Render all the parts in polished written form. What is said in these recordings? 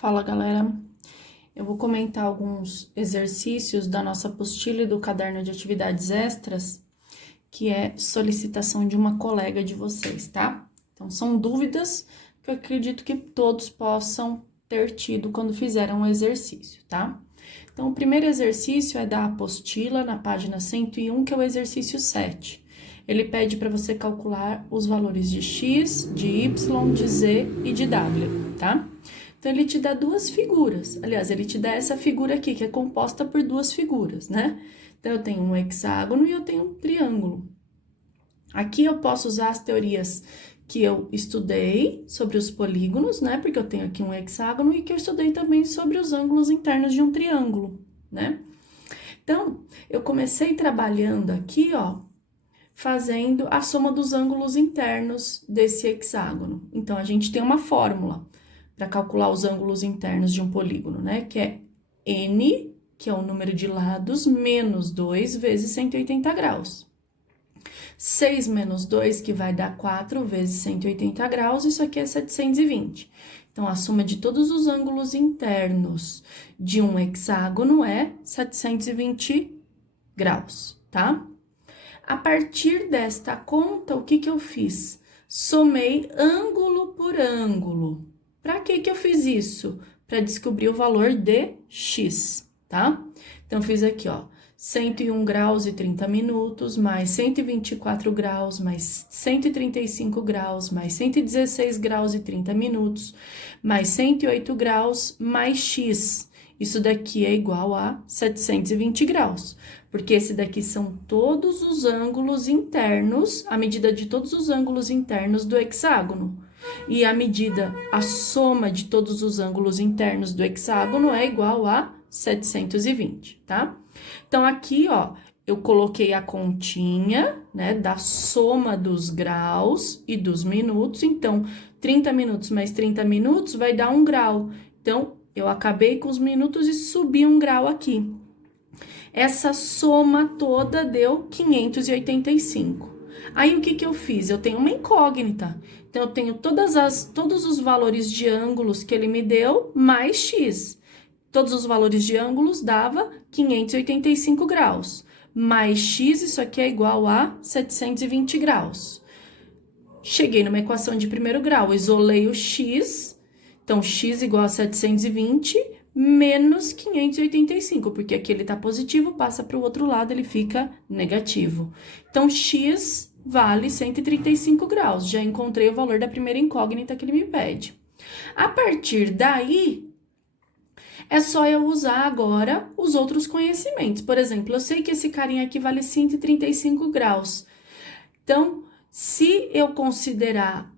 Fala, galera. Eu vou comentar alguns exercícios da nossa apostila e do caderno de atividades extras, que é solicitação de uma colega de vocês, tá? Então, são dúvidas que eu acredito que todos possam ter tido quando fizeram o exercício, tá? Então, o primeiro exercício é da apostila, na página 101, que é o exercício 7. Ele pede para você calcular os valores de x, de y, de z e de w, tá? Então, ele te dá duas figuras. Aliás, ele te dá essa figura aqui, que é composta por duas figuras, né? Então, eu tenho um hexágono e eu tenho um triângulo. Aqui eu posso usar as teorias que eu estudei sobre os polígonos, né? Porque eu tenho aqui um hexágono e que eu estudei também sobre os ângulos internos de um triângulo, né? Então, eu comecei trabalhando aqui, ó, fazendo a soma dos ângulos internos desse hexágono. Então, a gente tem uma fórmula para calcular os ângulos internos de um polígono, né? Que é n, que é o número de lados, menos 2 vezes 180 graus. 6 menos 2, que vai dar 4 vezes 180 graus, isso aqui é 720. Então, a soma de todos os ângulos internos de um hexágono é 720 graus, tá? A partir desta conta, o que eu fiz? Somei ângulo por ângulo. Para que eu fiz isso? Para descobrir o valor de x, tá? Então, fiz aqui, ó, 101 graus e 30 minutos, mais 124 graus, mais 135 graus, mais 116 graus e 30 minutos, mais 108 graus, mais x. Isso daqui é igual a 720 graus, porque esse daqui são todos os ângulos internos, a medida de todos os ângulos internos do hexágono. E a soma de todos os ângulos internos do hexágono é igual a 720, tá? Então, aqui, ó, eu coloquei a continha, né, da soma dos graus e dos minutos. Então, 30 minutos mais 30 minutos vai dar 1 grau. Então, eu acabei com os minutos e subi 1 grau aqui. Essa soma toda deu 585. Aí, o que eu fiz? Eu tenho uma incógnita. Então, eu tenho todos os valores de ângulos que ele me deu, mais x. Todos os valores de ângulos dava 585 graus. Mais x, isso aqui é igual a 720 graus. Cheguei numa equação de primeiro grau, isolei o x. Então, x igual a 720 menos 585, porque aqui ele tá positivo, passa para o outro lado, ele fica negativo. Então, x vale 135 graus. Já encontrei o valor da primeira incógnita que ele me pede. A partir daí, é só eu usar agora os outros conhecimentos. Por exemplo, eu sei que esse carinha aqui vale 135 graus. Então, se eu considerar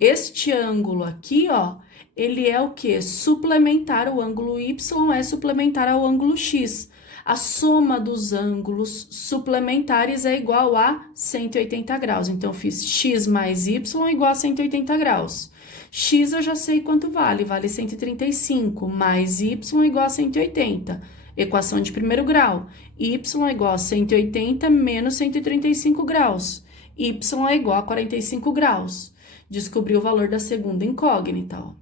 este ângulo aqui, ó, ele é o quê? Suplementar o ângulo y é suplementar ao ângulo x. A soma dos ângulos suplementares é igual a 180 graus. Então, eu fiz x mais y igual a 180 graus. X eu já sei quanto vale, vale 135, mais y igual a 180. Equação de primeiro grau. Y é igual a 180 menos 135 graus. Y é igual a 45 graus. Descobri o valor da segunda incógnita, ó.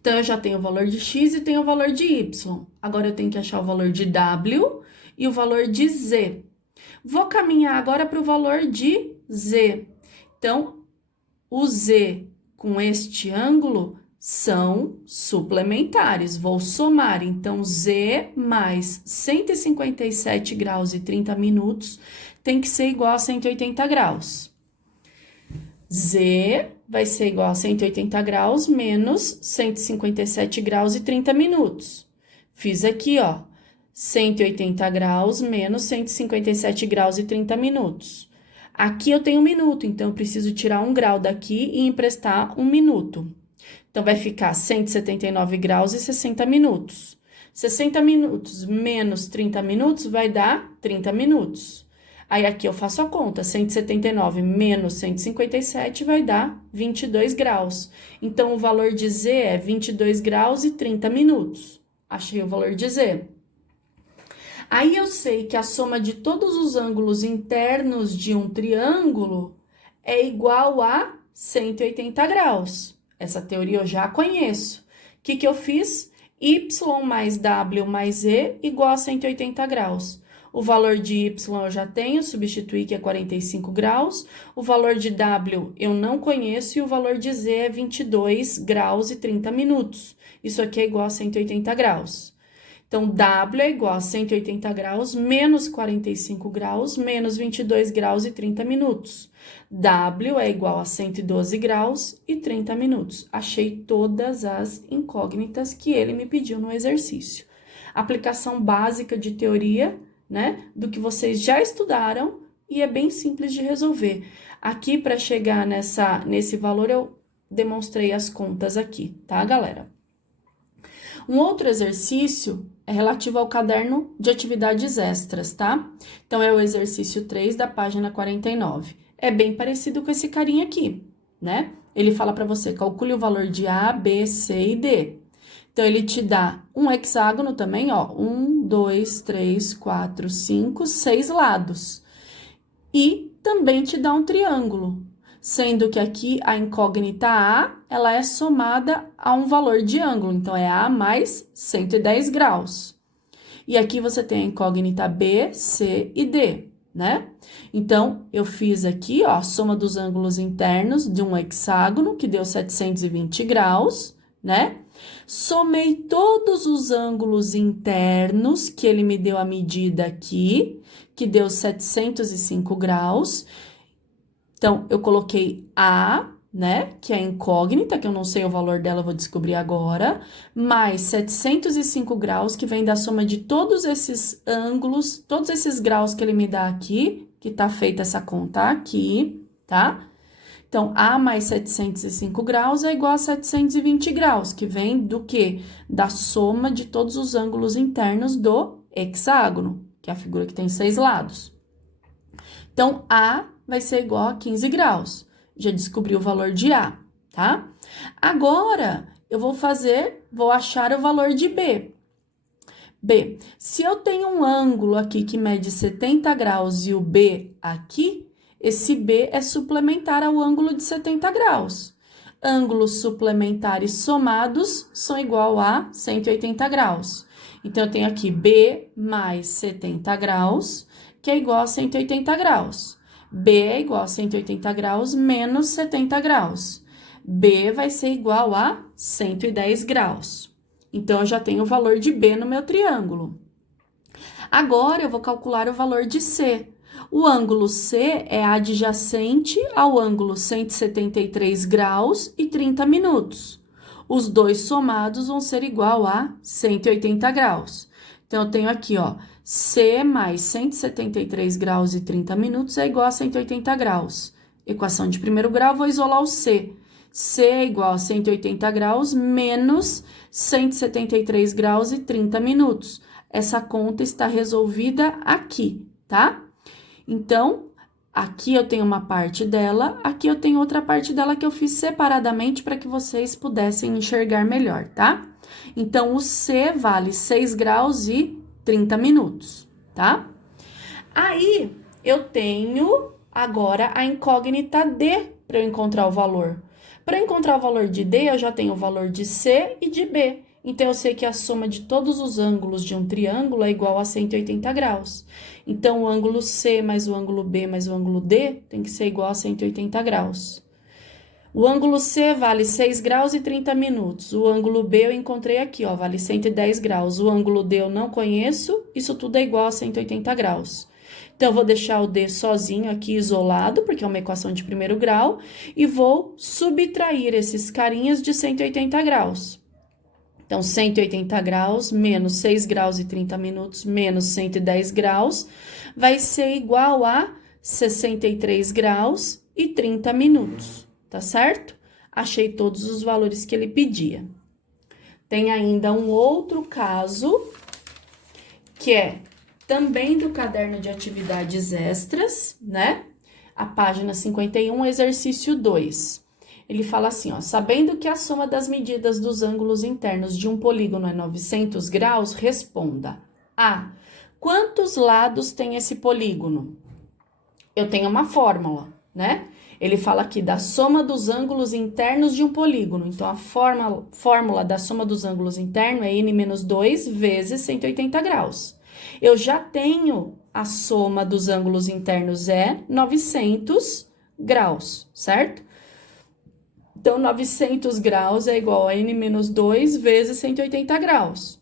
Então, eu já tenho o valor de x e tenho o valor de y. Agora, eu tenho que achar o valor de w e o valor de z. Vou caminhar agora para o valor de z. Então, o z com este ângulo são suplementares. Vou somar, então, z mais 157 graus e 30 minutos tem que ser igual a 180 graus. Z vai ser igual a 180 graus menos 157 graus e 30 minutos. Fiz aqui, ó, 180 graus menos 157 graus e 30 minutos. Aqui eu tenho 1 minuto, então eu preciso tirar 1 grau daqui e emprestar 1 minuto. Então, vai ficar 179 graus e 60 minutos. 60 minutos menos 30 minutos vai dar 30 minutos. Aí, aqui eu faço a conta, 179 menos 157 vai dar 22 graus. Então, o valor de Z é 22 graus e 30 minutos. Achei o valor de Z. Aí, eu sei que a soma de todos os ângulos internos de um triângulo é igual a 180 graus. Essa teoria eu já conheço. que eu fiz? Y mais W mais E igual a 180 graus. O valor de Y eu já tenho, substituí que é 45 graus. O valor de W eu não conheço e o valor de Z é 22 graus e 30 minutos. Isso aqui é igual a 180 graus. Então, W é igual a 180 graus menos 45 graus menos 22 graus e 30 minutos. W é igual a 112 graus e 30 minutos. Achei todas as incógnitas que ele me pediu no exercício. Aplicação básica de teoria, né, do que vocês já estudaram e é bem simples de resolver. Aqui, para chegar nesse valor, eu demonstrei as contas aqui, tá, galera? Um outro exercício é relativo ao caderno de atividades extras, tá? Então, é o exercício 3 da página 49. É bem parecido com esse carinha aqui, né? Ele fala para você, calcule o valor de A, B, C e D. Então, ele te dá um hexágono também, ó, 1, 2, 3, 4, 5, 6 lados. E também te dá um triângulo, sendo que aqui a incógnita A, ela é somada a um valor de ângulo, então é A mais 110 graus. E aqui você tem a incógnita B, C e D, né? Então, eu fiz aqui, ó, a soma dos ângulos internos de um hexágono, que deu 720 graus, né? Somei todos os ângulos internos, que ele me deu a medida aqui, que deu 705 graus. Então, eu coloquei A, né, que é a incógnita, que eu não sei o valor dela, eu vou descobrir agora, mais 705 graus, que vem da soma de todos esses ângulos, todos esses graus que ele me dá aqui, que tá feita essa conta aqui, tá? Então, A mais 705 graus é igual a 720 graus, que vem do quê? Da soma de todos os ângulos internos do hexágono, que é a figura que tem 6 lados. Então, A vai ser igual a 15 graus. Já descobri o valor de A, tá? Agora, eu vou achar o valor de B. B, se eu tenho um ângulo aqui que mede 70 graus e o B aqui, esse B é suplementar ao ângulo de 70 graus. Ângulos suplementares somados são igual a 180 graus. Então, eu tenho aqui B mais 70 graus, que é igual a 180 graus. B é igual a 180 graus menos 70 graus. B vai ser igual a 110 graus. Então, eu já tenho o valor de B no meu triângulo. Agora, eu vou calcular o valor de C. O ângulo C é adjacente ao ângulo 173 graus e 30 minutos. Os dois somados vão ser igual a 180 graus. Então, eu tenho aqui, ó, C mais 173 graus e 30 minutos é igual a 180 graus. Equação de primeiro grau, vou isolar o C. C é igual a 180 graus menos 173 graus e 30 minutos. Essa conta está resolvida aqui, tá? Então, aqui eu tenho uma parte dela, aqui eu tenho outra parte dela que eu fiz separadamente para que vocês pudessem enxergar melhor, tá? Então, o C vale 6 graus e 30 minutos, tá? Aí, eu tenho agora a incógnita D para eu encontrar o valor. Para encontrar o valor de D, eu já tenho o valor de C e de B. Então, eu sei que a soma de todos os ângulos de um triângulo é igual a 180 graus. Então, o ângulo C mais o ângulo B mais o ângulo D tem que ser igual a 180 graus. O ângulo C vale 6 graus e 30 minutos. O ângulo B eu encontrei aqui, ó, vale 110 graus. O ângulo D eu não conheço, isso tudo é igual a 180 graus. Então, eu vou deixar o D sozinho aqui, isolado, porque é uma equação de primeiro grau, e vou subtrair esses carinhas de 180 graus. Então, 180 graus menos 6 graus e 30 minutos menos 110 graus vai ser igual a 63 graus e 30 minutos, tá certo? Achei todos os valores que ele pedia. Tem ainda um outro caso, que é também do caderno de atividades extras, né? A página 51, exercício 2. Ele fala assim, ó, sabendo que a soma das medidas dos ângulos internos de um polígono é 900 graus, responda. A. Quantos lados tem esse polígono? Eu tenho uma fórmula, né? Ele fala aqui da soma dos ângulos internos de um polígono. Então, a fórmula da soma dos ângulos internos é n menos 2 vezes 180 graus. Eu já tenho a soma dos ângulos internos é 900 graus, certo? Então, 900 graus é igual a n menos 2 vezes 180 graus.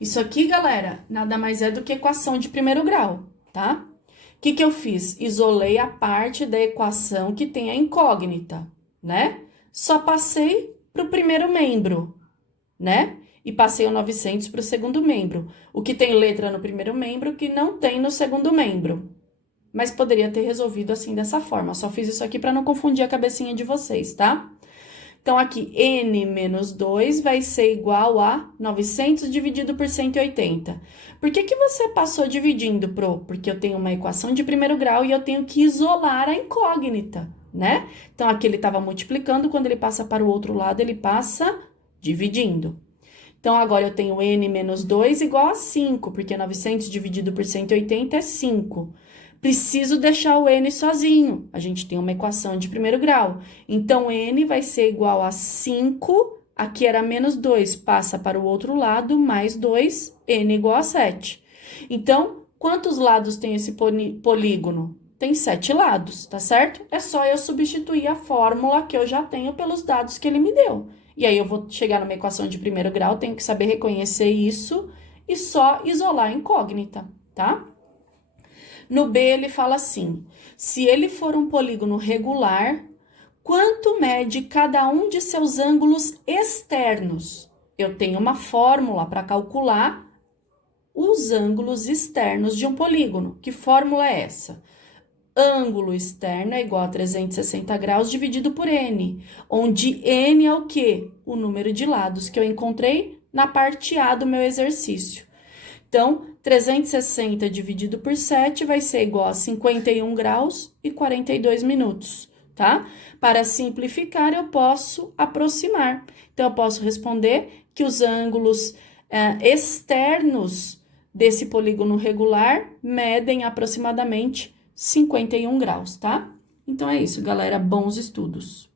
Isso aqui, galera, nada mais é do que equação de primeiro grau, tá? O que eu fiz? Isolei a parte da equação que tem a incógnita, né? Só passei para o primeiro membro, né? E passei o 900 para o segundo membro. O que tem letra no primeiro membro que não tem no segundo membro. Mas poderia ter resolvido assim dessa forma. Só fiz isso aqui para não confundir a cabecinha de vocês, tá? Então, aqui, n menos 2 vai ser igual a 900 dividido por 180. Por que você passou dividindo, Pro? Porque eu tenho uma equação de primeiro grau e eu tenho que isolar a incógnita, né? Então, aqui ele estava multiplicando, quando ele passa para o outro lado, ele passa dividindo. Então, agora eu tenho n menos 2 igual a 5, porque 900 dividido por 180 é 5. Preciso deixar o n sozinho. A gente tem uma equação de primeiro grau. Então, n vai ser igual a 5, aqui era menos 2, passa para o outro lado, mais 2, n igual a 7. Então, quantos lados tem esse polígono? Tem 7 lados, tá certo? É só eu substituir a fórmula que eu já tenho pelos dados que ele me deu. E aí, eu vou chegar numa equação de primeiro grau, tenho que saber reconhecer isso e só isolar a incógnita, tá? No B, ele fala assim, se ele for um polígono regular, quanto mede cada um de seus ângulos externos? Eu tenho uma fórmula para calcular os ângulos externos de um polígono. Que fórmula é essa? Ângulo externo é igual a 360 graus dividido por n, onde n é o quê? O número de lados que eu encontrei na parte A do meu exercício. Então, 360 dividido por 7 vai ser igual a 51 graus e 42 minutos, tá? Para simplificar, eu posso aproximar. Então, eu posso responder que os ângulos externos desse polígono regular medem aproximadamente 51 graus, tá? Então, é isso, galera. Bons estudos!